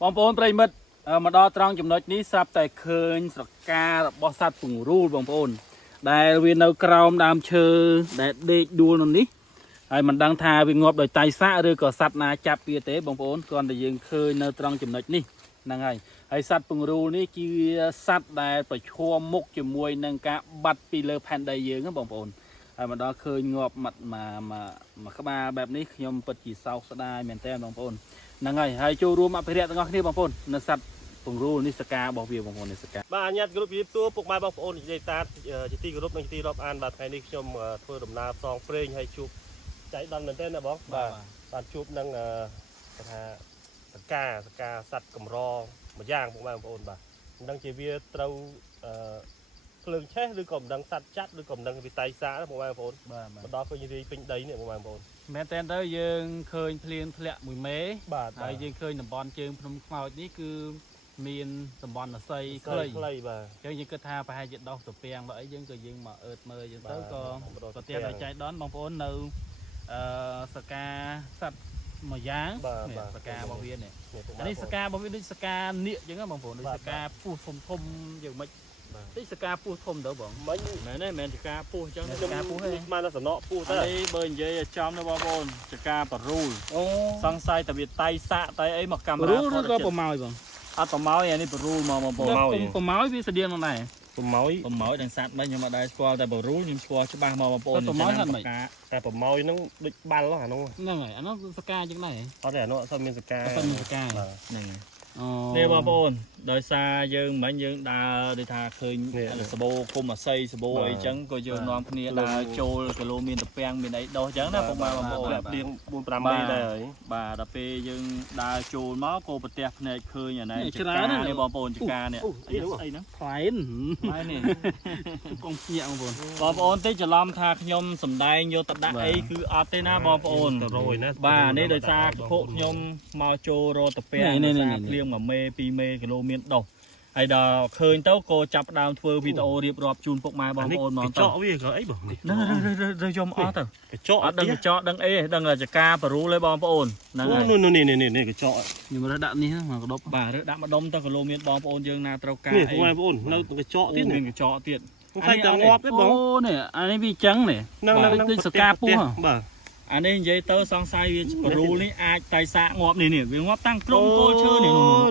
บางคนปริมิตมาดอตรังจำนวนนี้ทราบแต่เคยสกัดบอสัตปุ่งรูบางคนได้เวียนเอากราวดามเชอได้เด็กดูนนี้ไอ้มันดังทาวิงบโดยไตซะหรือก็สัตว์นาจับเปียเตะบางคนก่อนแต่ยังเคยในตรังจำนวนนี้นั่งไงไอ้สัตว์ปุ่งรูนี่คือสัตว์ได้ประชวมุกจมวยนังกะบัดปีเลอแผ่นใดเยอะก็บางคนไอ้มันดอเคยงบมัดมาเข้ามาแบบนี้ยมปฏิเสธได้เหมือนแต่บางคนนั่งไงให้จูรวมอภิเรศตั้งนี้บางคนในสัตว์ปุ่งรูนิสกาบอกเวียบางคนนิสกาบ้านญาติกรุ๊ปยิบตัวปกมาบางคนจะตาจะตีกรุ๊ปในตีรอบอ่านบาดไงนี่ชมเพื่อดำนาซองเพลงให้ชุบใจดันเหมือนเต้นนะบอกบาดชุบนั่งกระทาสกาสัตว์กำรองมาย่างปกมาบางคนบาดดังเจเวียเต้าเพลิงแช่หรือกล่อมดังสัตว์จัดหรือกล่อมดังวิไตซ่าปกมาบางคนมันดอก็ยังดีเป็นได้เนี่ยปกมาบางคนแม้แต่เรายังเคยเพลียนเพลมวยเมย์ยังเคยหนุ่มบอลเจิงพนมขมาวนี่คือมีนสมบอลใส่เคยยังก็ท่าไปให้ยัดดอกตัวเปียงแบบยังก็ยังมาเมย์ยังเต้าก็เตรียมใจดอนบางคนនៅสกาสัตว์มาย่างสกาบางเวียนเนี่ยอันนี้สกาบางเวียนด้วยสกาเนี้ยยังก็บางคนด้วยสกาปูทมอย่างไม่ที่สกาปูทมเด้อบอกไม่เนี่ยแมนสกาปูจังสกาปูให้มาแล้วสนอปูอันนี้เบิร์นเยอะจอมนะบางคนสกาปะรูสังไซแต่เบียไตสะไตไอ้หมักกำรูหรือก็ปะเมาอีกบ้างปะเมาอย่างนี้ปะรูมาปะเมาพี่เสดียงตรงไหนปะเมาดังสัตว์ไม่ยังมาได้สกอร์แต่ปะรูยังสกอร์ใช่ป่ะมาปะปะเมาทำไมแต่ปะเมานั่งดึกบันแล้วหะน้องนั่นไงอันนั้นสกาจังไหนเขาแต่เนาะเขาเป็นสกานั่นไงเนี่ยบอลโดยซายังเหมือนยังดาโดยทาเคยสโบคุมมาใส่สโบไอ้จังก็ยังนอนพนี้ดาโจกโลมีนตะเปียงมีไหนดอกจังนะผมมาบอลเลี้ยงบุญปรามเลยบ่าตะเปียยังดาโจม้าโกปเตียเนี่ยเคยอย่างไรจักรเนี่ยบอลจักรเนี่ยไอ้นะไข่ไม่เนี่ยกองเปียงบอลที่จะล้อมทาขยมสำได้โยตัดได้ไอ้คืออาเตน่าบอลบ่าเนี่ยโดยซาโคขยมมาโจโรตะเปียงเลี้ยงมาเมปีเมกิโลเมตรดอกไอ้ดาวเคยเต้าโกจับดาวทัวร์วิดีโอเรียบรอบจูนพวกมาบอลโอนมองต่อเจาะวิ่งก็ไอ้บ่นั่นเรายอมอ้อต่อเจาะดังเจาะดังดังจะกาปรู้เลยบอลโอนนั่นนี่ก็เจาะอยู่มาระดับนี้มากระดบบ่าระดับมาดมตั้งกิโลเมตรบอลโอนยังนาตรากานี่พวกมาโอนเราก็เจาะที่นี่ก็เจาะเตี้ยใครจะงอบได้บ่เนี่ยอันนี้พี่จังเนี่ยนั่งสกาปูบ่อันนี้ยัยเตอร์สองไซด์รูนี่อาจไตสะงอบนี่วิ่งงอบตั้งตรงโกเชื่อ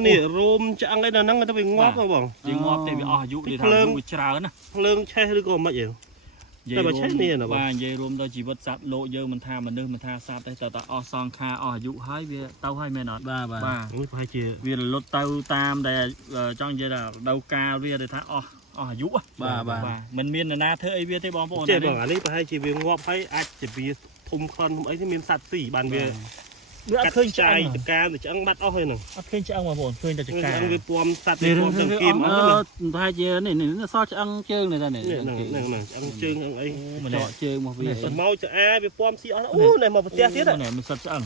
นี่รูมจะอะไรนั่งก็ต้องวิ่งงอบมาบ่ยิงงอบแต่วิอายุดีทางดูชรานะเพลิงใช่หรือก็ไม่เองแต่ไม่ใช่นี่นะบ่ายัยรวมตัวชีวิตสัตว์โลเยอะมันท่ามันเดิมมันท่าซาแต่แต่อซองคาอายุให้เวียเต้าให้แม่นอดบ่าให้เจอเวียรถเต้าตามแต่จ้องเยอะเดากาเวียได้ท่าอายุบ่ามันมีนาเธอไอเวียที่บอลโอนเจ็บบ่อันนี้ไปให้ชีวิตงอบให้อาจจะมีทุ่มคอนไอ้ที่มีสัตว์สี่บานเวียกัดใจจัดการจะอังบัดเอาให้หนึ่งเคยจะเอามาบ่นเคยจะจัดการคือปวมสัตว์ปวมสังเกตพายเจอนี่ซอจะอังเจิงเลยจ้ะเนี่ยอังเจิงอังไอ้เจาะเจิงมาเวียเมาจะไปปวมสีอ๋อโอ้เนี่ยมาปะเตี้ยเตี้ยเนี่ยมันสัตว์จะอัง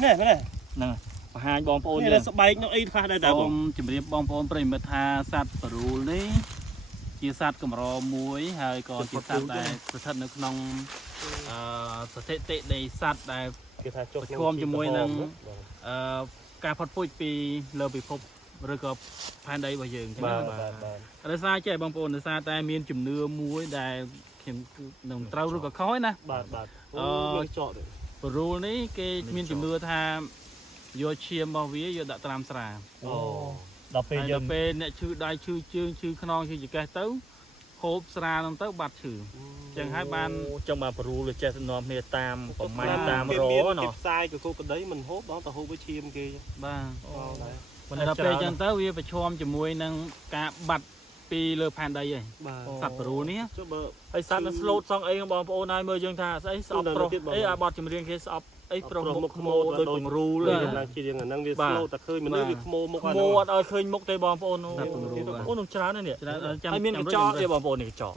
เนี่ยไม่ได้นั่งหายบอลโอนนี่สบายน้องไอ้พาได้แต่ผมจะเรียบบอลโอนปริมาทาสัตว์ปรูนี่กีสัตว์กับรอมวยหายก็กีสัตว์ได้สะท้อนนึกน้องสถิติในสัตว์ได้ชมจมวยนั่งการพัดปุ้ยปีเลอไปพบหรือก็ผ่านใดบ่ยืงใช่ไหมอะไรซาใจบางปนซาแต่มีจุ่มเนื้อมวยได้เข็มหนึ่งเต้าหรือก็เขาให้นะเจาะปรูนี่เกมีจุ่มเนื้อทาโยเชียมบาวีโยดัตรามสระเราไปยังเป็นเนี่ยชื่อได้ชื่อจืงชื่อขนองชื่อจีแกเต้าโคบสระน้ำเต้าบัดชื่อจังให้บ้านจังมาปรูเลยเจตนอมเนี่ยตามผมไม่ตามรอเนาะทรายกับโคกระไดมันโฮบน้องแต่โฮบไปชิมกี่บ้างวันเราไปจังเต้าวีไปชมจมวยนังกาบัดปีเลอพันใดเลยสัตว์ปรูนี้ไอสัตว์มันสโลดซองเองบอลโอนายเมื่อยังท่าไอสอบโปรไอบอดจมเรียงเคสอบไอ้โปรมกโมโดยผมรู้เลยนั่งคิดยังไงนั่งเรียนโซ่แต่เคยมันเรื่องโมมกโมเคยมกแต่บอลโอนโอ้หนุ่มชรานั่นเนี่ยไอ้เมียนกระจอกเนี่ยบอลโอนนี่กระจอก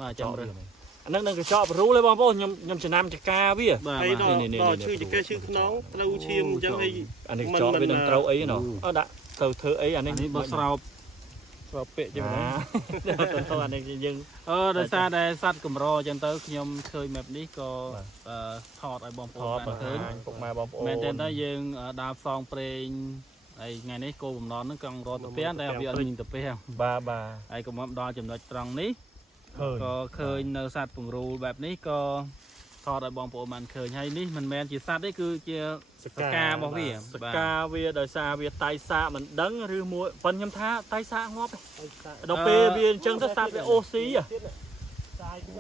อันนั้นกระจอกรู้เลยบอลโอนยำชนะมันจะกาวิ่งไอ้ดอกชื่อจะแก้ชื่อน้องเราเชียมจังไอ้อันนี้กระจอกเป็นเต้าไอ้เนาะดะเต้าเธอไอ้อันนี้บอสเราเปะจังนะตัวอันนี้ยังโดยซาได้สัตว์กลุ่มรอจังเต้าขยมเคยแบบนี้ก็ถอดไอ้บอมโปนพวกมาบอมโปนแมนเทนได้ยังดาบฟองเปรย์ ហើយថ្ងៃនេះគោបំណងហ្នឹងកង់រត់ទៅពេលតែវាអត់មានទៅពេល បាទ ហើយក៏មកដល់ចំណុចត្រង់នេះ ឃើញ ក៏ឃើញនៅសត្វពង្រូលបែបនេះក៏ថតឲ្យបងប្អូនបានឃើញហើយនេះមិនមែនជាសត្វទេគឺជាសការបស់វា សកាវាដោយសារវាតៃសាកមិនដឹងឬមួយប៉ុនខ្ញុំថាតៃសាកងាប់ដល់ពេលវាអញ្ចឹងទៅសត្វវាអូស៊ី ចាយទៅ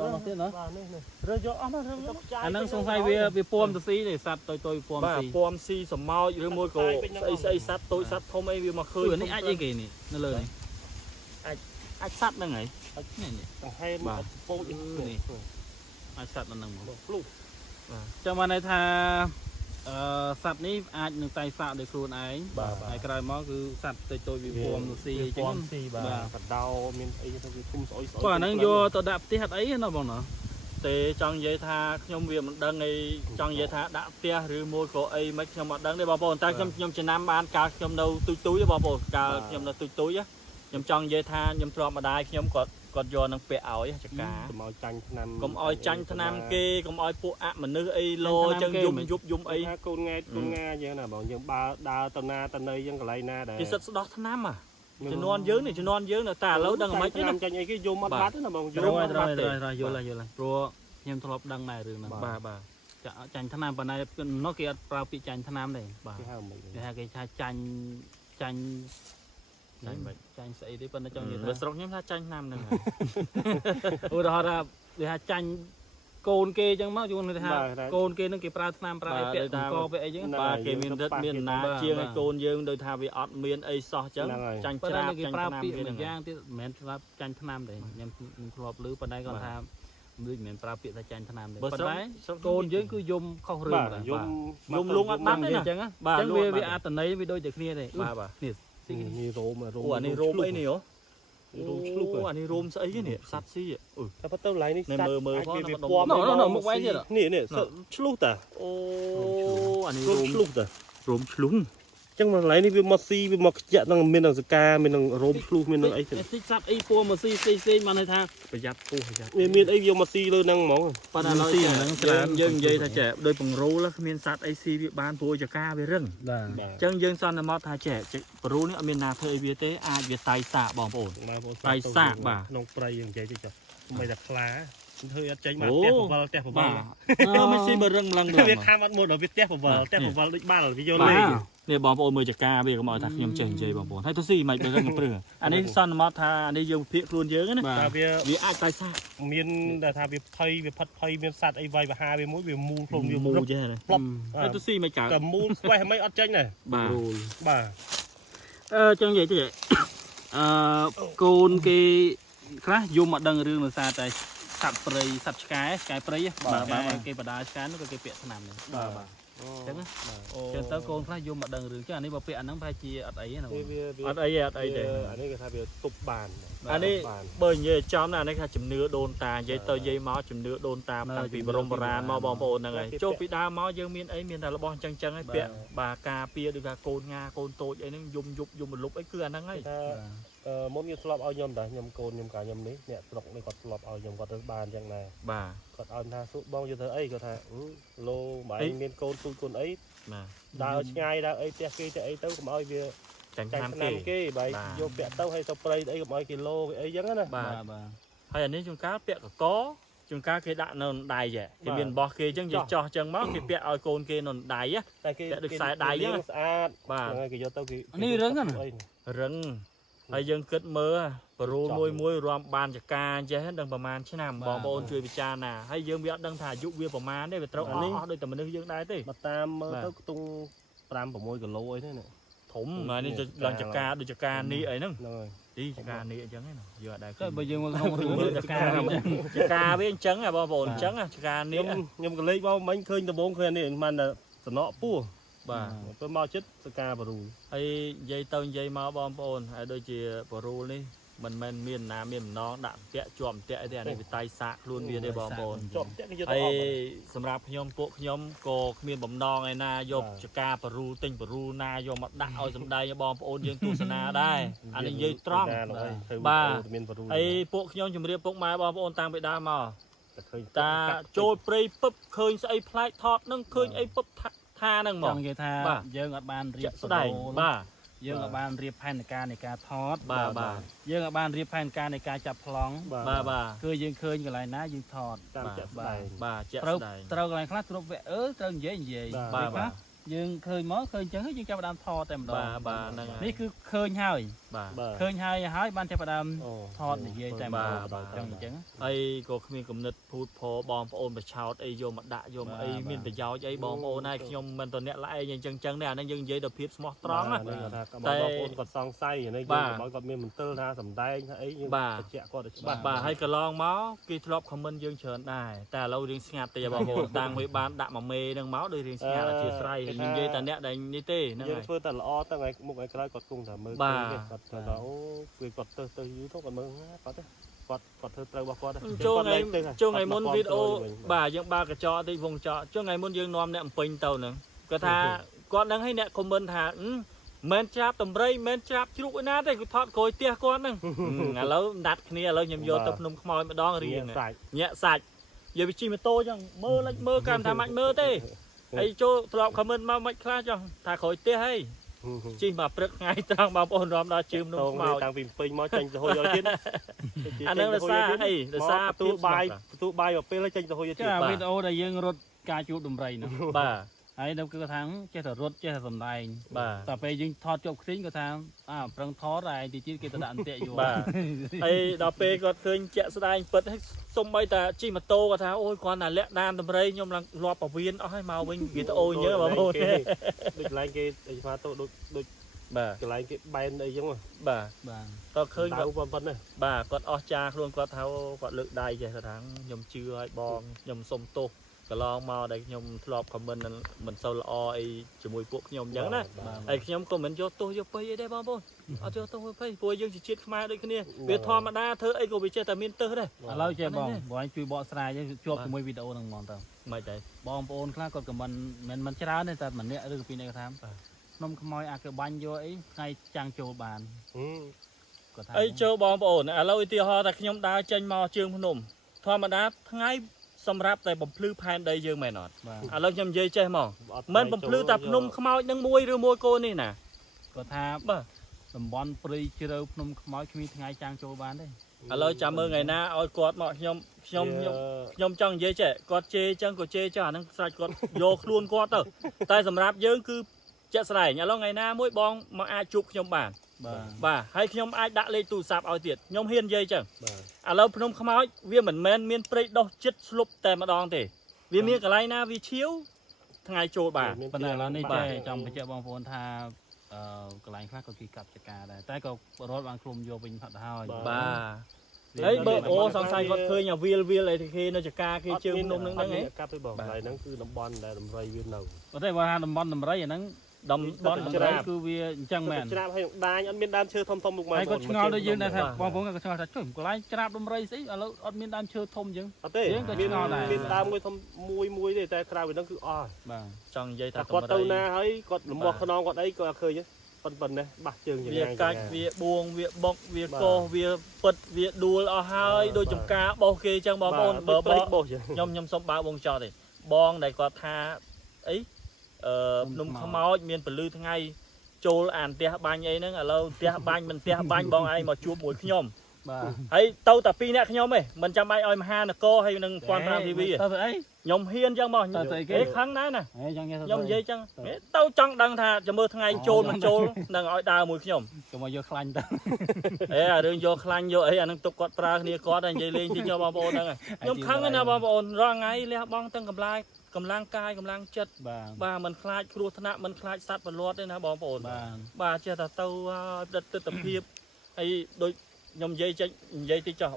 ដល់ទៀតណា បាទនេះ រើយកអស់មករើ អាហ្នឹងសង្ស័យវាពំទៅស៊ីទេសត្វតូចៗពំ បាទ ស៊ី ពំស៊ីសមោចឬមួយក៏ស្អីសត្វតូចសត្វធំអីវាមកឃើញ នេះអាចអីគេនេះនៅលើនេះ អាចសត្វហ្នឹងហើយ នេះនេះ ដង្ហែមពោចនេះ អាចសត្វនៅហ្នឹងមក ភ្លុះ ចាំបានន័យថាសត្វនេះអាចនឹងតៃសាកដោយខ្លួនឯងហើយក្រោយមកគឺសត្វតូចៗវាពំទៅស៊ីអញ្ចឹង ស៊ីបាទបដោមានអីទៅវាគុំស្អុយស្អុយ បាទអាហ្នឹងយកទៅដាក់ផ្ទះអត់អីណាបងណា ទេចង់និយាយថាខ្ញុំវាមិនដឹងអីចង់និយាយថាដាក់ផ្ទះឬមួយក៏អីមិនខ្ញុំអត់ដឹងទេបងប្អូនតែខ្ញុំចំណាំបានកាលខ្ញុំនៅទូចបងប្អូនកាលខ្ញុំនៅទូចខ្ញុំចង់និយាយថាខ្ញុំទ្រាំម្ដាយខ្ញុំគាត់យកនឹងពាក់ឲ្យចកា កុំឲ្យចាញ់ឆ្នាំ កុំឲ្យចាញ់ឆ្នាំគេកុំឲ្យពួកអមនុស្សអីលោចឹងយំអី ថាកូនងាយ៉ាងណាបងយើងបើដើរទៅណាទៅនៅយ៉ាងកន្លែងណាដែរ គេសិតស្ដោះឆ្នាំជំនាន់យើងនេះជំនាន់យើងតែឥឡូវដឹងមិនទេ ចាញ់អីគេយំអត់បាត់ណាបង យល់ហើយយល់ព្រោះខ្ញុំធ្លាប់ដឹងដែររឿងហ្នឹង បាទ ចាញ់ថ្នាំប៉ុន្តែនោះគេអត់ប្រើពាក្យចាញ់ថ្នាំទេបាទ គេហៅមិន គេថាគេថាចាញ់ស្អីទេប៉ុន្តែចង់និយាយ បើ ថា ស្រុកខ្ញុំថាចាញ់ឆ្នាំហ្នឹង ឧទាហរណ៍ថាគេថាចាញ់កូនគេអញ្ចឹងមកយល់ថាកូនគេនឹងគេប្រើថ្នាំប្រើអីពាក់កពាក់អីអញ្ចឹង បាទគេមានរិទ្ធមានអំណាចជាងឲ្យកូនយើងដោយថាវាអត់មានអីសោះអញ្ចឹងចាញ់ ប៉ុន្ ច្រា តែ ប គេ ចាញ់ ប្រើ ឆ្នាំ ពាក្យ គេ មួយ ហ្នឹង យ៉ាងទៀតមិនមែនស្រាប់ចាញ់ថ្នាំទេខ្ញុំធ្លាប់ឮប៉ុន្តែគាត់ថាមិនមែនប្រើពាក្យថាចាញ់ថ្នាំទេប៉ុន្តែកូនយើងគឺយំខុសរឿងដែរ យំ លងអត់បាត់ទេ អញ្ចឹងអញ្ចឹងវាអត្តន័យវាដូចតែគ្នាទេ បាទ នេះ នេះរោម អូអានេះរោមអីនេះហ៎ រោមឆ្លុះ អូអានេះរោមស្អីនេះសត្វស៊ីអឺ តែប៉ុន្តែឡៃនេះ មើលផង វា មក ពណ៌ មកវិញទៀត នេះឆ្លុះតា អូអានេះ រោ រោ ម ម ឆ្លុះតា រោមឆ្លុះ អញ្ចឹងឡៃនេះវាមកស៊ីវាមកខ្ជាក់នឹងមាននឹងសកាមាននឹងរោមឆ្លុះមាននឹងអីទៅ ទីសត្វអីពួរមកស៊ីផ្សេងបានន័យថា ប្រយ័ត្នពោះប្រយ័ត្ន វាមានអីយកមកស៊ីលើហ្នឹងហ្មង ប៉ុន្តែឡើយយើងនិយាយថាចេះដោយបង្រូលគ្មានសត្វអីស៊ីវាបានព្រោះចកាវារឹង បាទ អញ្ចឹងយើងសន្មតថាចេះបរូនេះអត់មានណាធ្វើអីវាទេអាចវាតៃសាកបងប្អូន ក្នុងព្រៃយើងនិយាយទៅចុះមិនតែខ្លាធ្វើអត់ចេញមកផ្ទះបវលផ្ទះបវល មិនស៊ីបើរឹងឡើង វាខាំអត់មកដល់វាផ្ទះបវលដូចបាល់វាយកលេង នេះបងប្អូនមើលចកាវាកុំឲ្យថាខ្ញុំចេះនិយាយបងប្អូនហើយទៅស៊ីមិនបើរឹងព្រឹងអានេះសន្មតថាអានេះយើងវិភាគខ្លួនយើងណា តែវា វាអាចតៃសាក មានតែថាវាភ័យវាផិតភ័យមានសត្វអីវាយបហាវាមួយវាមូលខ្លួនវា មូលចេះ ផ្លប់ ហើយទៅស៊ីមិនកើត តែមូលស្វេះមិនអត់ចេញដែរ បាទ បាទ ចឹងនិយាយទៅកូនគេខ្លះយំមកដឹងរឿងដោយសារតែសត្វព្រៃសត្វឆ្កែព្រៃគេបដាឆ្កែនោះក៏គេពាក់ថ្នាំដែរ បាទ ចឹងចឹងទៅកូនខ្លះយំមកដឹងរឿងចឹងអានេះបើពាក់អាហ្នឹងប្រហែលជាអត់អីណា អត់អីទេ អានេះគេថាវាទប់បាន អានេះបើនិយាយចំណាអានេះថាជំនឿដូនតានិយាយទៅនិយាយមកជំនឿដូនតាតាំងពីបរមបុរាណមកបងប្អូនហ្នឹងហើយចូលពីដើមមកយើងមានអីមានតែរបស់ចឹងហើយពាក់បាទការពារដូចថាកូនងាកូនតូចអីហ្នឹងយំមលុបអីគឺអាហ្នឹងហើយ ថាមុនខ្ញុំធ្លាប់ឲ្យខ្ញុំតាខ្ញុំកូនខ្ញុំកាខ្ញុំនេះអ្នកស្រុកនេះគាត់ធ្លាប់ឲ្យខ្ញុំគាត់ទៅបានចឹងដែរ បាទ គាត់ឲ្យថាសួរបងយកទៅអីគាត់ថាលោបើឯងមានកូនទូចកូនអី បាទ ដើរឆ្ងាយដើរអីផ្ទះគេទៅអីទៅកុំឲ្យវា ចាញ់ ចាញ់ ឆ្នាំ ឆ្នាំ គេ គេបើយកពាក់ទៅឲ្យទៅព្រៃអីកុំឲ្យគីឡូអីចឹងណា បាទហើយអានេះជួនកាលពាក់កកជួនកាលគេដាក់នៅដៃគេមានរបស់គេចឹងនិយាយចោះចឹងមកគេពាក់ឲ្យកូនគេនៅដៃ តែគេ ដូចខ្សែដៃចឹង ស្អាត បាទ ហ្នឹងហើយគេយកទៅគេ នេះរឹងណា រឹងហើយយើងគិតមើលបរូលមួយរួមបានចកាចេះដឹងប្រហែលឆ្នាំបងប្អូនជួយពិចារណាហើយយើងវាអត់ដឹងថាអាយុវាប្រហែលទេវាត្រូវអស់ដូចតែមនុស្សយើងដែរទេ បើតាមមើលទៅខ្ទង់ 5-6 គីឡូអីហ្នឹង ធំហើយនេះឡើងចកាដូចចកានេះអីហ្នឹង ហ្នឹងហើយ ទីចកានេះអញ្ចឹងណាយើងអត់ដែរ តែបើយើងមកក្នុងរឿង មើលចកាចកាវាអញ្ចឹងបងប្អូនអញ្ចឹងចកានេះ ខ្ញុំក៏លេខមកមិញឃើញដំបងឃើញនេះមិនតែសំណក់ពោះ បាទ ពេលមកចិត្តសកាបរូល ហើយនិយាយទៅនិយាយមកបងប្អូនហើយដូចជាបរូលនេះមិនមែនមានណាមានម្ដងដាក់ពាក់ជាប់ពាក់អីទេអានេះវាតៃសាកខ្លួនវាទេបងប្អូន ជាប់តែគេយកទៅ ហើយ អប សម្រាប់ខ្ញុំពួកខ្ញុំក៏គ្មានបំណងឯណាយកចកាបរូលទិញបរូលណាយកមកដាក់ឲ្យសម្ដែងឲ្យបងប្អូនយើងទស្សនាដែរអានេះនិយាយត្រង់ បាទមានបរូល ហើយពួកខ្ញុំជម្រាបពុកម៉ែបងប្អូនតាំងពីដើមមក តែឃើញ តាចូលព្រៃពឹបឃើញស្អីផ្លែកថតនឹងឃើញអីពឹបថ ថាហ្នឹងហ្ម ច ង ង់និយាយថា បាទ យើងអត់បានរៀ ជា ប ក់ស្ដែងបាទ យើងអត់បានរៀបផែនការនៃការថត បាទបាទ យើងអត់បានរៀបផែនការនៃការចាប់ប្លង់ បាទបាទ គឺយើងឃើញកន្លែងណាយើងថត តាមចាក់ស្ដែង បាទជាក់ ត្រូវ ស្ដែង ត្រូវកន្លែងខ្លះទ្រពវគ្គត្រូវនិយាយ បាទបាទ យើងឃើញមកឃើញចឹងហើយយើងចាប់ផ្ដើមថតតែម្ដង បាទហ្នឹងហើយ នេះគឺឃើញហើយ បាទ បាទ ឃើញហើយបានចាប់ផ្ដើម អូ ថតនិយាយតែម្ដង បាទ ចឹងអញ្ចឹង ហើយក៏គ្មានគំនិតភូតផលបងប្អូនប្រឆោតអីយកមកដាក់យកមកអី បាទ មានប្រយោជន៍អីបងប្អូនហើយខ្ញុំមិនតអ្នកល្អឯងអញ្ចឹងនេះអានេះយើងនិយាយដល់ភាពស្មោះត្រង់ណា នេះគាត់ថា តែ បងប្អូនគាត់សង្ស័យនេះ បា យើង ទ កុំឲ្យគាត់មានមន្ទិលថាសំដែងថាអីយើង បាទ បញ្ជាក់គាត់ឲ្យច្បា បា ស់ ទបាទហើយកន្លងមកគេធ្លាប់ខមមិនយើងច្រើនដែរតែឥឡូវរៀងស្ងាត់ទេបងប្អូនតាំងវាបានដាក់មួយមេនឹងមកដូចរៀងស្ងាត់អធិស្ឋាននិយាយតែអ្នកដែលនេះទេហ្នឹង យើង ហើយ ធ្វើតែល្អទៅថ្ងៃមុខថ្ងៃក្រោយគាត់គង់តែមើល បាទ ឃើញទេគាត់ថាអូពេលគាត់ទៅយូរទៅគាត់មើលគាត់ទេគាត់ធ្វើត្រូវរបស់គាត់ ចូលថ្ងៃ ទៅ ចូលថ្ងៃមុនវីដេអូ វិញ បាទយើងបើកកញ្ចក់តិចវងកញ្ចក់ចូលថ្ងៃមុនយើងនាំអ្នកអំពេញទៅហ្នឹងគាត់ថាគាត់នឹងឲ្យអ្នកខមមិនថាមិនច្រាបតម្រៃមិនច្រាបជ្រូកឯណាទេគាត់ថតក្រួយផ្ទះគាត់ហ្នឹងឥឡូវដាត់គ្នាឥឡូវខ្ញុំយកទៅភ្នំខ្មោចម្ដងរៀង សាច់ ញាក់សាច់យកវិជិម៉ូតូចឹងមើលលិចមើលកាន់ថាមិនមើលទេហើយចូលធ្លាប់ខមមិនមកមិនខ្លះចុះថាក្រួយផ្ទះហីជិះមកព្រឹកថ្ងៃត្រង់បងប្អូនរំដល់ជើងភ្នំខ្មោច តាំងពីពេញមកចេញទៅហុយយកទៀត អាហ្នឹងដោយសារអីដោយសារ ទូបាយទូបាយមកពេលចេញទៅហុយទៀត ចាវីដេអូដែលយើងរត់ការជួបដំរីនោះ បាទ ហើយនៅគឺថាចេះតែរត់ចេះតែសំដែង បាទ តែពេលយើងថតជាប់ខ្ទីងគាត់ថាប្រឹងថតហើយទីទៀតគេទៅដាក់អន្ទាក់យូរ បាទ ហើយដល់ពេលគាត់ឃើញជាក់ស្ដែងពិតហើយសំបីតាជិះម៉ូតូគាត់ថាអូយគ្រាន់តែលាក់ដានតម្រៃខ្ញុំឡើងលាប់ពវៀនអស់ហើយមកវិញវីដេអូញើបងប្អូន ដូចកន្លែងគេអីស្មាតូដូច បាទ កន្លែងគេបែនអីចឹង បាទ បាទ តើឃើញ ដៅ គាត់ ប៉ុណ្ណឹង បាទគាត់អស់ចាខ្លួនគាត់ថាគាត់លើកដៃចេះថាខ្ញុំជឿឲ្យបងខ្ញុំសុំទោសកន្លងមកដែលខ្ញុំធ្លាប់ខមមិនមិនសូវល្អអីជាមួយពួកខ្ញុំអញ្ចឹងណាហើយខ្ញុំក៏មិនយកទោសយកពេយអីដែរបងប្អូនអត់យកទោសយកពេយព្រោះយើងជាជាតិខ្មែរដូចគ្នាវាធម្មតាធ្វើអីក៏វាចេះតែមានទើសដែរ ឥឡូវចេះបងបងជួយបកស្រាយយើងជាប់ជាមួយវីដេអូហ្នឹងហ្មងទៅ មិនដែរ បងប្អូនខ្លះគាត់ក៏មិនច្រើនទេតែម្នាក់ឬក៏ពីរនាក់គាត់ថាខ្ញុំខ្មោចអាកបាញ់យកអីថ្ងៃចាំងចូលបានគាត់ថា អីចូលបងប្អូនឥឡូវឧទាហរណ៍ថាខ្ញុំដើរចេញមកជើងភ្នំធម្មតាថ្ងៃសម្រាប់តែបំភ្លឺផែនដីយើងមែនអត់ បាទ ឥឡូវខ្ញុំនិយាយចេះមកមិនបំភ្លឺតែភ្នំខ្មោចនឹងមួយឬមួយកូននេះណា គាត់ថា បាទ តំបន់ព្រៃជ្រៅភ្នំខ្មោចគ្មានថ្ងៃចាំងចូលបានទេ ឥឡូវចាំមើលថ្ងៃណាឲ្យគាត់មកខ្ញុំចង់និយាយចេះគាត់ជេរចឹងក៏ជេរចុះអាហ្នឹងស្រេចគាត់យកខ្លួនគាត់ទៅតែសម្រាប់យើងគឺជាក់ស្ដែងឥឡូវថ្ងៃណាមួយបងមកអាចជួបខ្ញុំបាន បាទ បាទហើយខ្ញុំអាចដាក់លេខទូរស័ព្ទឲ្យទៀតខ្ញុំហ៊ាននិយាយចឹង បាទ ឥឡូវភ្នំខ្មោចវាមិនមែនមានព្រៃដុះចិត្តស្លុបតែម្ដងទេវាមានកន្លែងណាវាឈៀវថ្ងៃចូលបាន ប៉ុន្តែឥឡូវនេះចេះចង់បញ្ជាក់បងប្អូនថាកន្លែងខ្លះក៏គេកាប់ចការដែរតែក៏រត់បានឃ្លុំយកវិញផាត់ទៅហើយ បាទហើយបើអូសង្ស័យគាត់ឃើញអាវាលអីទីគេនៅចការគេជើងភ្នំហ្នឹងហ្នឹងឯង កាប់ទៅបងកន្លែងហ្នឹងគឺតំបន់ដែលដំរីវានៅ ប៉ុន្តែបើថាតំបន់ដំរីអាហ្នឹង តំបន់ ដំ ច្ រី រាប គឺវាអញ្ចឹងមែន ច្រាបឲ្យដាញអត់មានដើមឈើធំៗមុខមក ហើយគាត់ឆ្ងល់ដូចយើងដែរថាបងប្អូនគាត់ឆ្ងល់ថាចុះកន្លែងច្រាបដំរីស្អីឥឡូវអត់មានដើមឈើធំអញ្ចឹង អត់ទេ យើងក៏ឆ្ងល់ដែរ មានដើមមួយធំមួយទេតែក្រៅពីហ្នឹងគឺអស់ បាទ ចង់និយាយថា តែគាត់ទៅណាហើយគាត់លំមាស់ខ្នងគាត់អីគាត់អត់ឃើញទេប៉ុណ្ណេះបាសជើងយ៉ាង វាកាច់វាបួងវាបុកវាកោសវាពិតវាដួលអស់ហើយដូចចំការបោសគេអញ្ចឹងបងប្អូនបើបង បោះចឹង ខ្ញុំសុំបើវងចោតទេបងដែលគាត់ថាអីភ្នំខ្មោចមានពលឺថ្ងៃចូលអានផ្ទះបាញ់អីហ្នឹងឥឡូវផ្ទះបាញ់មិនផ្ទះបាញ់បងឯងមកជួបមួយខ្ញុំ បាទ ហើយទៅតែពីរអ្នកខ្ញុំឯងមិនចាំបាច់ឲ្យមហានគរហើយនឹង15 TV ទៅទៅអី ខ្ញុំហ៊ានចឹងមក ទៅទៅគេ ខឹងដែរណា ហេចង់និយាយ ខ្ញុំនិយាយចឹងទៅចង់ដឹងថាចាំមើលថ្ងៃចូលមិនចូលនឹងឲ្យដើរមួយខ្ញុំ កុំមកយកខ្លាញ់ទៅ អេអារឿងយកខ្លាញ់យកអីអានឹងទុកគាត់ប្រើគ្នាគាត់ហើយនិយាយលេងទីខ្ញុំបងប្អូនហ្នឹងខ្ញុំខឹងណាបងប្អូនរាល់ថ្ងៃលះបង់ទាំងកម្លាំងកាយកម្លាំងចិត្ត បាទ បាទមិនខ្លាចគ្រោះថ្នាក់មិនខ្លាចសត្វប្រឡាត់ទេណាបងប្អូន បាទ បាទចេះតែទៅឲ្យផ្ដិតទិដ្ឋភាពហើយដូចខ្ញុំនិយាយតិចចុះ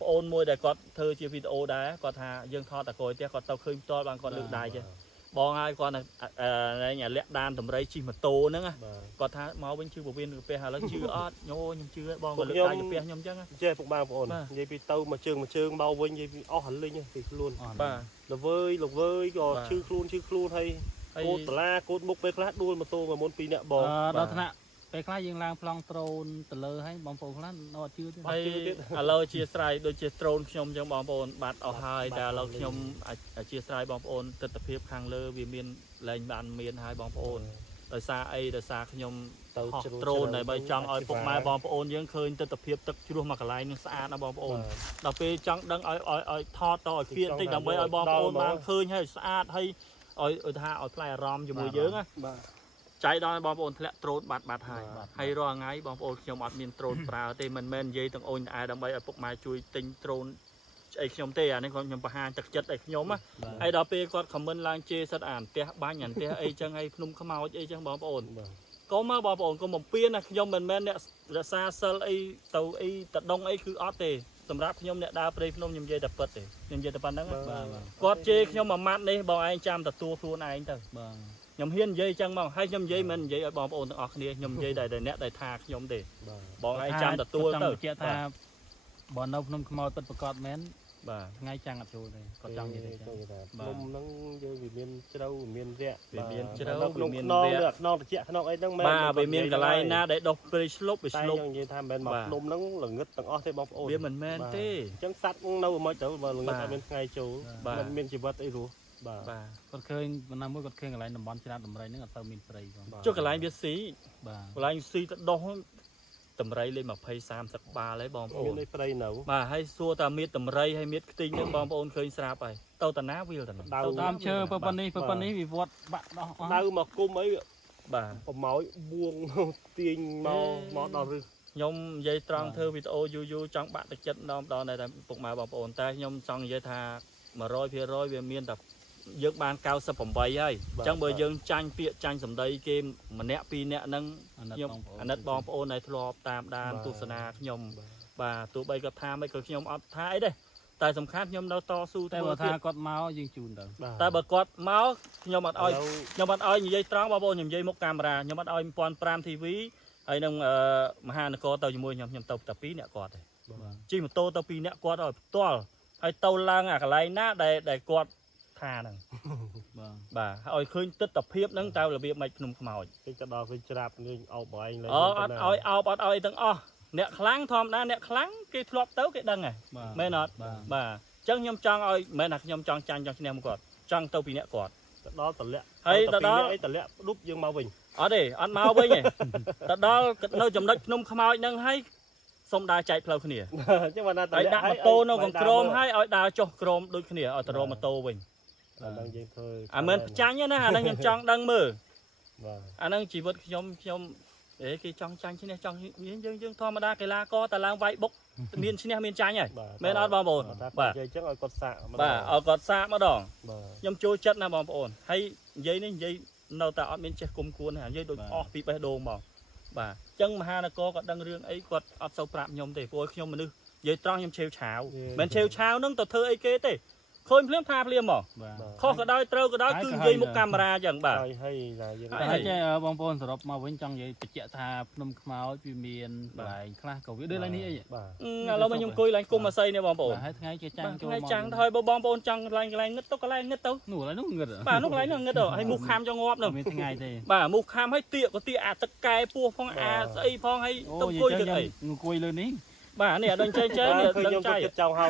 ប្អូនមួយដែលគាត់ធ្វើជាវីដេអូដែរគាត់ថាយើងថតតែក្រោយផ្ទះគាត់ទៅឃើញផ្ទាល់បានគាត់លើកដៃចេះបងហើយគាត់អាលាក់ដានតម្រៃជិះម៉ូតូហ្នឹងគាត់ថាមកវិញជឿពវៀនកាពះឥឡូវជឿអត់ញោខ្ញុំជឿបងគាត់លើកដៃកាពះខ្ញុំអញ្ចឹង ចេះពុកម៉ែបងប្អូននិយាយពីទៅមកជើងមកវិញនិយាយពីអស់រលិញពីខ្លួន បាទ ល្វើយក៏ឈឺខ្លួនហើយកូតតឡាកូតមុខពេលខ្លះដួលម៉ូតូមួយមុន2នាក់បង ដល់ថ្នាក់ ពេលខ្លះយើងឡើងប្លង់ត្រូនទៅលើហើយបងប្អូនខ្លះនៅអត់ជឿទេ ហើយឥឡូវអធិស្ឋានដូចជាដ្រូនខ្ញុំអញ្ចឹងបងប្អូនបាត់អស់ហើយតែឥឡូវខ្ញុំអធិស្ឋានបងប្អូនទស្សនវិជ្ជាខាងលើវាមានលែងបានមានហើយបងប្អូនដោយសារអីដោយសារខ្ញុំទៅដ្រូនដើម្បីចង់ឲ្យពុកម៉ែបងប្អូនយើងឃើញទស្សនវិជ្ជាទឹកជ្រោះមកកន្លែងនឹងស្អាតណាបងប្អូនដល់ពេលចង់ដឹងឲ្យថតទៅឲ្យគៀនតិចដើម្បីឲ្យបងប្អូនបានឃើញហើយស្អាតហើយឲ្យថាឲ្យផ្លែអារម្មណ៍ជាមួយយើងណា បាទ ចៃដល់បងប្អូនធ្លាក់ត្រូនបាត់ហើយរាល់ថ្ងៃបងប្អូនខ្ញុំអត់មានត្រូនប្រើទេមិនមែននិយាយទាំងអូនឯដើម្បីឲ្យពុកម៉ែជួយទិញត្រូនអីខ្ញុំទេអានេះខ្ញុំបង្ហាញទឹកចិត្តឲ្យខ្ញុំណាហើយដល់ពេលគាត់ខមមិនឡើងជេរសិតអានផ្ទះបាញ់អានផ្ទះអីចឹងហើយភ្នំខ្មោចអីចឹងបងប្អូន កុំមកបងប្អូនកុំបំពេញណាខ្ញុំមិនមែនអ្នករសាសិលអីទៅអីតដងអីគឺអត់ទេសម្រាប់ខ្ញុំអ្នកដើរព្រៃភ្នំខ្ញុំនិយាយតែពិតទេខ្ញុំនិយាយតែប៉ុណ្្នឹងគាត់ជេរខ្ញុំមួយម៉ាត់នេះបងឯងចាំទទួលខ្លួនឯងទៅខ្ញុំហ៊ាននិយាយចឹងមកហើយខ្ញុំនិយាយមិននិយាយឲ្យបងប្អូនទាំងអស់គ្នាខ្ញុំនិយាយតែអ្នកដែលថាខ្ញុំទេបងឯងចាំទទួលទៅថាបើនៅភ្នំខ្មោចពិតប្រកបមែនបាទថ្ងៃចាំងអត់ចូលទេគាត់ចង់និយាយទេ ភ្នំហ្នឹងយើងវាមានជ្រៅមានរយៈ វាមានជ្រៅ វាមានរយៈខ្នងត្រជាក់ខ្នងអីហ្នឹងមែន បាទវាមានកន្លែងណាដែលដុះព្រៃស្លុបវាស្លុប តែនិយាយថាមិនមែនមកភ្នំហ្នឹងល្ងឹតទាំងអស់ទេបងប្អូន វាមិនមែនទេ អញ្ចឹងសัตว์នៅមិនទៅបើល្ងឹតអត់មានថ្ងៃចូលមិនមានជីវិតអីរស់បាទ គាត់ឃើញបណ្ណាមួយគាត់ឃើញកន្លែងតំបន់ច្រាតដំរីហ្នឹងអត់ទៅមានព្រៃបង ចុះកន្លែងវាស៊ី បាទ កន្លែងស៊ីទៅដោះតម្រៃលេខ20 30បាល់ហើយបងប្អូ មាន នអីព្រៃនៅ បាទហើយសួរតាមៀតតម្រៃហើយមៀតខ្ទីងហ្នឹងបងប្អូនឃើញស្រាប់ហើយទៅតាណាវាលតាណា ដើ ទៅតាមឈើប៉ុណ្នេះវិវត្តបាក់ដោះអស់ ដៅមកគុំអី បាទ ប្រម៉ោយបួងទាញមកដល់រឹស ខ្ញុំនិយាយត្រង់ធ្វើវីដេអូយូរចង់បាក់ទឹកចិត្តម្ដងតែពុកម៉ែបងប្អូនតែខ្ញុំចង់និយាយថា 100% វាមានតែយើងបាន98ហើយអញ្ចឹងបើយើងចាញ់ពាក្យចាញ់សម្ដីគេម្នាក់ពីរនាក់ហ្នឹងខ្ញុំអាណិតបងប្អូនដែលធ្លាប់តាមដានទស្សនាខ្ញុំបាទទោះបីគាត់ថាមិនក៏ខ្ញុំអត់ថាអីទេតែសំខាន់ខ្ញុំនៅតស៊ូ តែ ធ្វើ បើថា ទៀត គាត់មកយើងជូនទៅ តែបើគាត់មកខ្ញុំអត់ឲ្យនិយាយត្រង់បងប្អូនខ្ញុំនិយាយមុខកាមេរ៉ាខ្ញុំអត់ឲ្យ1005 TV ហើយនឹងមហានគរទៅជាមួយខ្ញុំទៅតែ2នាក់គាត់ទេជិះម៉ូតូទៅ2នាក់គាត់ឲ្យផ្ទាល់ហើយទៅឡើងអាកន្លែងណាដែលគាត់ថាហ្នឹង បាទឲ្យឃើញទស្សនវិជ្ជាហ្នឹងតើរបៀបមិនភ្នំខ្មោច តិចទៅដល់ឃើញច្រាបលេងអោបឯងលេង អត់ឲ្យអោបអត់ឲ្យទាំងអស់អ្នកខ្លាំងធម្មតាអ្នកខ្លាំងគេធ្លាប់ទៅគេដឹងហើយមែនអត់បាទអញ្ចឹងខ្ញុំចង់ឲ្យមិនមែនថាខ្ញុំចង់ចាញ់ចង់ឈ្នះមកគាត់ចង់ទៅពីអ្នកគាត់ ទៅដល់តម្លាក់ ហើយទៅដល់ អីតម្លាក់ឌុបយើងមកវិញ អត់ទេអត់មកវិញទេទៅដល់នៅចំណុចភ្នំខ្មោចហ្នឹងហើយសុំដើរចែកផ្លូវគ្នា អញ្ចឹងបានតែ ហើយដាក់ម៉ូតូនៅកន្ក្រមហើយឲ្យដើរចុះក្រមដូចគ្នាឲ្យទៅរកម៉ូតូវិញ អាហ្នឹងយើងធ្វើ អាមិនចាញ់ទេណាអាហ្នឹងខ្ញុំចង់ដឹងមើល បាទ អាហ្នឹងជីវិតខ្ញុំគេចង់ចាញ់ឈ្នះចង់យើងធម្មតាកីឡាករតែឡើងវាយបុកមានឈ្នះមានចាញ់ហើយមែនអត់បងប្អូន បាទនិយាយអញ្ចឹងឲ្យគាត់សាក បាទឲ្យគាត់សាកម្ដង បាទ ខ្ញុំចូលចិត្តណាបងប្អូនហើយនិយាយនេះនិយាយនៅតែអត់មានចេះគុំគួនទេនិយាយដូចអស់ពីបេះដូងមកបាទអញ្ចឹងមហានគរគាត់ដឹងរឿងអីគាត់អត់សូវប្រាប់ខ្ញុំទេព្រោះខ្ញុំមនុស្សនិយាយត្រង់ខ្ញុំឆេវឆាវមិនឆេវឆាវហ្នឹងទៅធ្វើអីគេទេឃើញភ្លាមថាភ្លាមមក បាទ ខុសក៏ដោយត្រូវក៏ដោយគឺនិយាយមុខកាមេរ៉ាអញ្ចឹងបាទ ហើយណាយើង តែចេះបងប្អូនសរុបមកវិញចង់និយាយបញ្ជាក់ថាភ្នំខ្មោចវាមានកន្លែងខ្លះក៏វាដូចឡើងនេះអី បាទ ឥឡូវខ្ញុំអង្គុយឡើងគុំអាស័យនេះបងប្អូន ហើយថ្ងៃគេចាំងចូល ថ្ងៃ មក ចាំងទៅហើយបើបងប្អូនចង់កន្លែងងឹតទៅកន្លែងងឹតទៅ នោះកន្លែងនោះងឹត បាទនោះកន្លែងនោះងឹតទៅហើយមុខខាំចង់ងាប់នោះ មានថ្ងៃទេ បាទមុខខាំហើយទៀកក៏ទៀកអាទឹកកែពោះផងអាស្អីផងហើយទៅអង្គុយទៅអី អង្គុយលើនេះ បាទនេះអត់ដឹងចេះនេះ ឃើញ ដឹង ខ្ញុំ ចៃ ចិត្តចង់ហៅ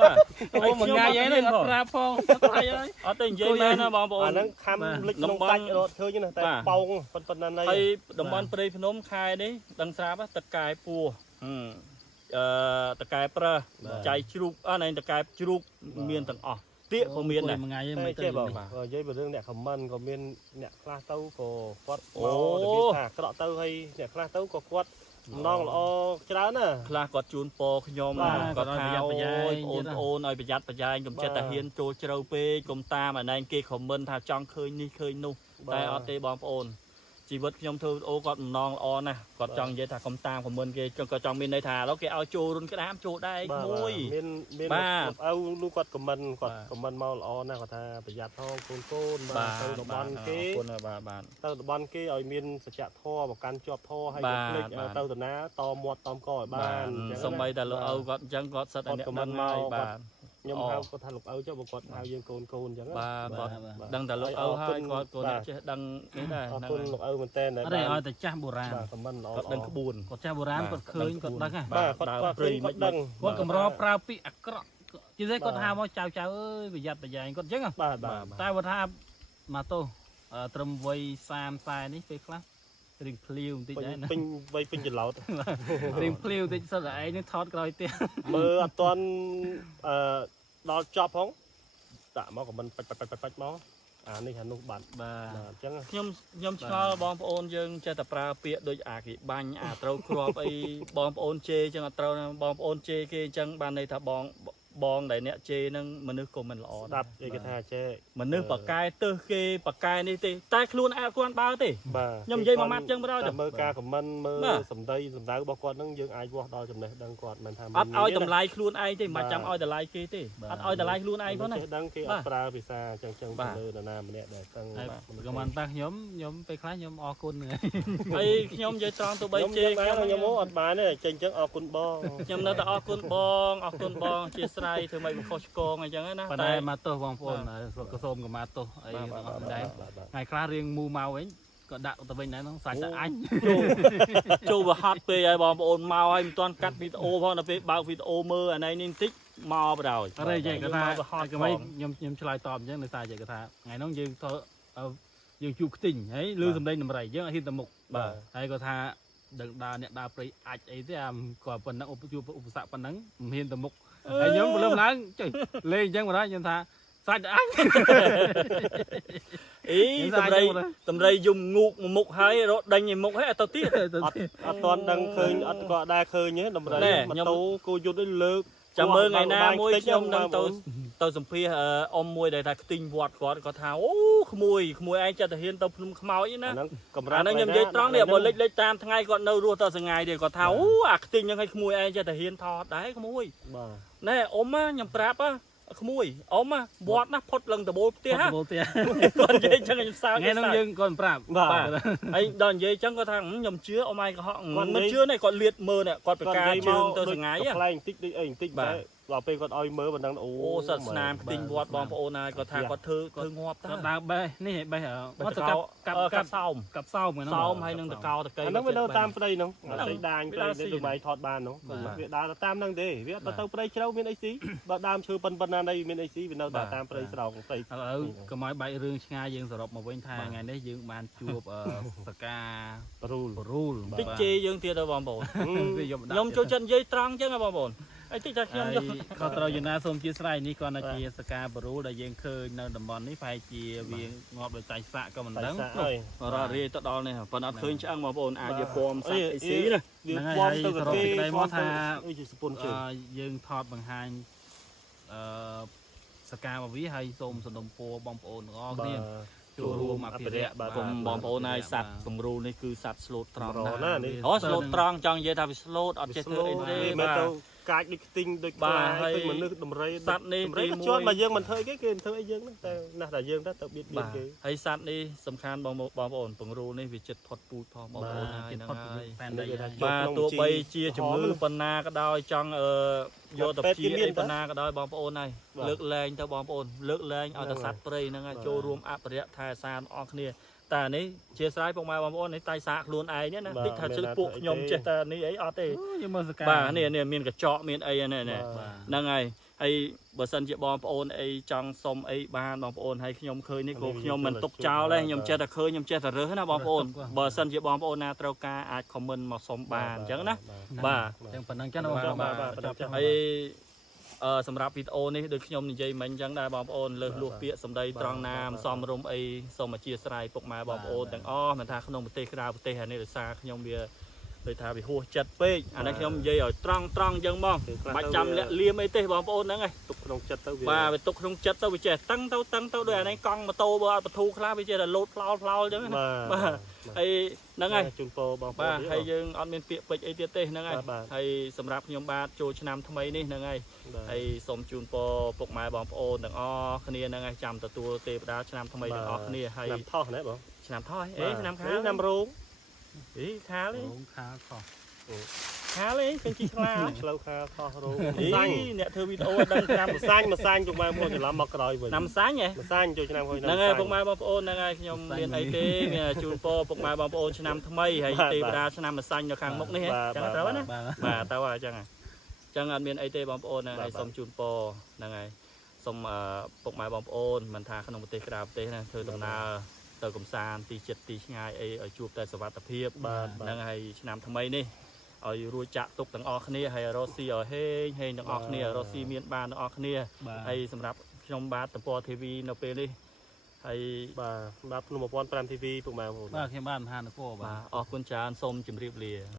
បាទ អូមួយថ្ងៃហ្នឹងអត់ប្រាប់ផងអត់ហើយ អត់ទេនិយាយមែនណាបងប្អូ អា ន ហ្នឹងខំលិចក្នុងសាច់រត់ឃើញណាតែប៉ោងប៉ុណ្ណឹងហើយ ហើយតំបន់ព្រៃភ្នំខែនេះដឹងស្រាប់ទឹកកែពោះតកែប្រើចៃជ្រូកអត់ឯងតកែជ្រូកមានទាំងអស់ទៀកក៏មានដែរ មួយថ្ងៃហ្នឹង តែ មិនទៅ ចេះបងនិយាយពីរឿងអ្នកខមមិនក៏មានអ្នកខ្លះទៅក៏គាត់មករបៀបថាអាក្រក់ទៅហើយអ្នកខ្លះទៅក៏គាត់ម្ដងល្អច្រើនណា ខ្លះគាត់ជូនពរខ្ញុំគាត់ថាអូយអូនឲ្យប្រយ័ត្នប្រយែងកុំចិត្តតែហ៊ានចូលជ្រៅពេកកុំតាមអាណែងគេខមមិនថាចង់ឃើញនេះឃើញនោះតែអត់ទេបងប្អូនជីវិតខ្ញុំធ្វើអូគាត់ម្ដងល្អណាស់គាត់ចង់និយាយថាកុំតាមខមមិនគេក៏ចង់មានន័យថាឥឡូវគេឲ្យចូលរុនក្តាមចូលដែរមួយ មានឪនោះគាត់ខមមិនមកល្អណាស់គាត់ថាប្រយ័ត្នផងកូនបាទទៅតំបន់គេ គុណបាទ ទៅតំបន់គេឲ្យមានសច្ចធម៌ប្រកាន់ជាប់ធម៌ហើយគាត់ភ្លេចទៅតាណាតមាត់តំកឲ្យបាន សំបីតែលោកឪគាត់អញ្ចឹងគាត់សិតតែអ្នកដឹងហើយបាទ ខ្ញុំហៅគាត់ថាលោកឪចុះបើគាត់ហៅយើងកូនកូនអញ្ចឹង បាទគាត់ដឹងតែលោកឪហើយគាត់កូនអ្នកចេះដឹងនេះដែរ អរគុណលោកឪមែនតើ អត់ទេឲ្យតែចាស់បុរាណ បាទខមមិនល្អ គាត់ដឹងក្បួន គាត់ចាស់បុរាណគាត់ឃើញគាត់ដឹងហ៎ បាទគាត់ឃើញគាត់ដឹង គាត់កម្រប្រើពាក្យអាក្រក់ជាពិសេសគាត់ថាមកចៅអើយប្រយ័ត្នប្រយែងគាត់អញ្ចឹង បាទបាទ តែគាត់ថាមកទោសត្រឹមវ័យ30 40នេះពេលខ្លះរៀងភ្លាវបន្តិចដែរណា ពេញវ័យពេញចន្លោត រៀងភ្លាវបន្តិចសិតតែឯងនឹងថតក្រោយទៀត មើលអត់ទាន់ដល់ចប់ផងដាក់មកខមមិនបាច់មកអានេះអានោះបាត់ បាទ អញ្ចឹង ខ្ញុំឆ្ងល់បងប្អូនយើងចេះតែប្រើពាក្យដូចអាគេបាញ់អាត្រូវគ្រាប់អីបងប្អូនជេរអញ្ចឹងអត់ត្រូវបងប្អូនជេរគេអញ្ចឹងបានន័យថាបងដែលអ្នកជេរហ្នឹងមនុស្សក៏មិនល្អ ស្ដាប់គេថាចេះ មនុស្សបកកែទឹះគេបកកែនេះទេតែខ្លួនអាចគាត់បើទេ បាទ ខ្ញុំនិយាយមួយម៉ាត់ចឹងបណ្ដោយ តែមើលការខមមិនមើលសម្ដីសម្ដៅរបស់គាត់ហ្នឹងយើងអាចវាស់ដល់ចំណេះដឹងគាត់មិនថា អត់ឲ្យតម្លៃខ្លួនឯងទេមិនចាំឲ្យតម្លៃគេទេអត់ឲ្យតម្លៃខ្លួនឯងផងណា ចេះដឹងគេអត់ប្រើភាសាអញ្ចឹងទៅលើនរណាម្នាក់ដែលតាំង ក៏មិនតាខ្ញុំពេលខ្លះខ្ញុំអរគុណហ្នឹង ហើយខ្ញុំនិយាយត្រង់ទៅបី ខ្ញុំ ជេរ ខ្ញុំមកអត់បានទេចេញអញ្ចឹងអរគុណបង ខ្ញុំនៅតែអរគុណបងអជាស្រ័យធ្វើម៉េចខុសឆ្គងអញ្ចឹងណា ប៉ុន្តែមកទោសបងប្អូនក៏សូមកម្មាទោសអីទាំងអស់ដែរថ្ងៃខ្លះរៀងមូមកវិញក៏ដាក់ទៅវិញដែរហ្នឹងសាច់តែអញ ចូលវហត់ពេកហើយបងប្អូនមកហើយមិនទាន់កាត់វីដេអូផងដល់ពេលបើកវីដេអូមើលអានេះនេះបន្តិចមកបណ្ដោយ អរេនិយាយគាត់ថាខ្ញុំឆ្លើយតបអញ្ចឹងនៅសារនិយាយគាត់ថាថ្ងៃហ្នឹងយើងធ្វើយើងជួបខ្ទិញហើយលឺសំឡេងដំរីយើងអត់ហ៊ានទៅមុខ បាទ ហើយគាត់ថាដឹងដើរអ្នកដើរព្រៃអាចអីទេអាគាត់ប៉ុណ្ណឹងជួបឧបសគ្គប៉ុណ្ណឹងមិនហ៊ានទៅមុខហើយខ្ញុំព្រលឹមឡើងចុយលេងអញ្ចឹងបណ្ដោយខ្ញុំថាសាច់តែអញ អីតម្រៃយំងូកមុខហើយរត់ដេញឯមុខហើយអត់ទៅទៀត អត់ទាន់ដឹងឃើញអត់ក៏ដែរឃើញទេតម្រៃម៉ូតូគោយុទ្ធឲ្យលើក ចាំមើលថ្ងៃណាមួយខ្ញុំនឹងទៅសម្ភាសអ៊ំមួយដែលថាខ្ទិញវត្តគាត់ថាអូក្មួយឯងចិត្តទៅហ៊ានទៅភ្នំខ្មោចណា ហ្នឹងកម្រិត អាហ្នឹងខ្ញុំនិយាយត្រង់នេះបើលេចតាមថ្ងៃគាត់នៅរស់ទៅសងាយទៀតគាត់ថាអូអាខ្ទិញហ្នឹងឲ្យក្មួយឯងចិត្តទៅហ៊ានថតដែរក្មួយ បាទ ណែអ៊ំខ្ញុំប្រាប់ក្មួយអ៊ំវត្តណាផុតលឹងដបូលផ្ទះហ៎ ទៅផ្ទះ គាត់និយាយចឹងខ្ញុំសើច ថ្ងៃហ្នឹងយើងគាត់ប្រាប់ បាទ ហើយដល់និយាយចឹងគាត់ថាខ្ញុំជឿអ៊ំឯងកុហកមិនជឿទេគាត់លៀតមើលគាត់ប្រកាសជើងទៅសងាយ ខ្លែងតិចដូចអីបន្តិចបាទដល់ពេលគាត់ឲ្យមើលបណ្ដឹងអូ អូសាស្នាមខ្ទិញវត្តបងប្អូនហើយគាត់ថាគាត់ធ្វើងាប់តា គាត់ដើរបេះនេះបេះអត់ទៅកាប់ សោម កាប់សោមហ្នឹង សោមហើយនឹងតកោតកៃ អាហ្នឹងវានៅតាមព្រៃហ្នឹងព្រៃដាញព្រៃដែលដូចបាយថតបានហ្នឹងវាដើរតាមហ្នឹងទេវាអត់ទៅព្រៃជ្រៅមានអីស៊ីបើដើមឈើប៉ុណ្ណាណីមានអីស៊ីវានៅតែតាមព្រៃស្រោងព្រៃ ឥឡូវកុំឲ្យបែករឿងឆ្ងាយយើងសរុបមកវិញថាថ្ងៃនេះយើងបានជួបសកា រូល តិចជេរយើងទៀតទៅបងប្អូនខ្ញុំចូលចិត្តនិយាយត្រង់ចឹងបងប្អូនហើយតិចថាខ្ញុំយក ក៏ត្រូវយណាសូមជាស្រ័យនេះគាត់នៅជាសកាបរូដែលយើងឃើញនៅតំបន់នេះប្រហែលជាវាងាប់ដោយតែសាក់ក៏មិនដឹង រត់រាយទៅដល់នេះប៉ុន្តែអត់ឃើញឆ្អឹងបងប្អូនអាចវាពំសាច់អីស៊ីណា វាពំទៅគេ មកថា ជាសពុនជើង យើងថតបង្ហាញសកាមកវាហើយសូមសន្ទុំពរបងប្អូនទាំងអស់គ្នាចូលរួមអភិរក្ស គុំបងប្អូនហើយសัตว์គំរូនេះគឺសัตว์ស្លូតត្រង់ណា ណានេះ អូស្លូតត្រង់ចង់និយាយថាវាស្លូតអត់ចេះធ្វើអីទេ មែ បាទ នទៅកាចដូចខ្ទិញដូចខ្លាយមនុស្សដំរីសត្វនេះទី1បើយើងមិនធ្វើអីគេមិនធ្វើអីយើងតែណាស់តែយើងទៅបៀតបៀនគេ ហើយសัตว์នេះសំខាន់បងប្អូនពង្រូលនេះវាចិត្តផុតពូជផងបងប្អូនហើយហ្នឹងហើយ បាទទោះបីជាជំងឺប៉ុណ្ណាក៏ដោយចង់យកទៅព្យាអីប៉ុណ្ណាក៏ដោយបងប្អូនហើយលើកលែងទៅបងប្អូនលើកលែងឲ្យតែសัตว์ព្រៃហ្នឹងហើយចូលរួមអភិរក្សថែសានអស់គ្នាតែនេះជាស្រ័យពុកម៉ែបងប្អូននេះតែសាខ្លួនឯងណាតិចថាជិះពួកខ្ញុំចេះតែនេះអីអត់ទេ យើងមើលសកា បាទនេះមានកញ្ចក់មានអីហ្នឹងហើយហើយបើសិនជាបងប្អូនអីចង់សុំអីបានបងប្អូនហើយខ្ញុំឃើញនេះក៏ខ្ញុំមិនទុកចោលទេខ្ញុំចេះតែឃើញខ្ញុំចេះតែរើសណាបងប្អូនបើសិនជាបងប្អូនណាត្រូវការអាចខមមិនមកសុំបានអញ្ចឹងណាបាទ ចឹងប៉ុណ្ណឹងចឹងបាទ ហើយសម្រាប់វីដេអូនេះដូចខ្ញុំនិយាយមិញអញ្ចឹងដែរបងប្អូនលើសលួសពាក្យសម្ដីត្រង់ណាមសំរុំអីសូមអធិស្ឋានពុកម៉ែបងប្អូនទាំងអស់មិនថាក្នុងប្រទេសក្រៅប្រទេសអានេះដោយសារខ្ញុំវាដូចថាវាហួសចិត្តពេកអានេះខ្ញុំនិយាយឲ្យត្រង់អញ្ចឹងបងបាច់ចាំលាក់លៀមអីទេបងប្អូនហ្នឹងឯង ទុកក្នុងចិត្តទៅវា បាទវាទុកក្នុងចិត្តទៅវាចេះតឹងទៅដូចអានេះកង់ម៉ូតូបើអត់បធូខ្លះវាចេះតែលោតផ្លោអញ្ចឹងណាបាទហើយហ្នឹងហើយ ជូនពរបងប្អូន បាទហើយយើងអត់មានពាក្យពេចន៍អីទៀតទេហ្នឹងហើយហើយសម្រាប់ខ្ញុំបាទចូលឆ្នាំថ្មីនេះហ្នឹងហើយហើយសូមជូនពរពុកម៉ែបងប្អូនទាំងអស់គ្នាហ្នឹងហើយចាំទទួលទេវតាឆ្នាំថ្មីទាំងអស់គ្នាហើយ ឆ្នាំថោះណាបង ឆ្នាំថោះអីឆ្នាំខាល ឆ្នាំរោង អីខាល ខាខុស ខាលេឃើញជីខ្លា ឆ្លូវខាខោះរោ សាញ់អ្នកធ្វើវីដេអូដឹងតាម ម្សាញ់ពុកម៉ែបងប្អូនច្រឡំមកក្រោយវិញ ណាំសាញ់ហ៎ ម្សាញ់ចូលឆ្នាំក្រោយ ហ្នឹងហើយពុកម៉ែបងប្អូនហ្នឹងហើយខ្ញុំមានអីទេមានជូនពរពុកម៉ែបងប្អូនឆ្នាំថ្មីហើយទេវតាឆ្នាំម្សាញ់នៅខាងមុខនេះចឹងត្រូវណាបាទទៅហើយចឹងចឹងអត់មានអីទេបងប្អូនហ្នឹងហើយសូមជូនពរហ្នឹងហើយសូមពុកម៉ែបងប្អូនមិនថាក្នុងប្រទេសក្រៅប្រទេសណាធ្វើដំណើរទៅកំសាន្តទីចិត្តទីឆ្ងាយអីឲ្យជួបតែសុវត្ថិភាពហ្នឹងហើយឆ្នាំថ្មីនេះឲ្យរួចចាក់ទុកទាំងអស់គ្នាហើយរស់ស៊ីឲ្យហេងទាំងអស់គ្នារស់ស៊ីមានបានទាំងអស់គ្នាហើយសម្រាប់ខ្ញុំបាទតំពរ TV នៅពេលនេះហើយបាទសម្រាប់ភ្នំ1005 TV ពុកម៉ែបងប្អូន បាទខ្ញុំបានមហានគរបាទ អរគុណច្រើនសូមជម្រាបលា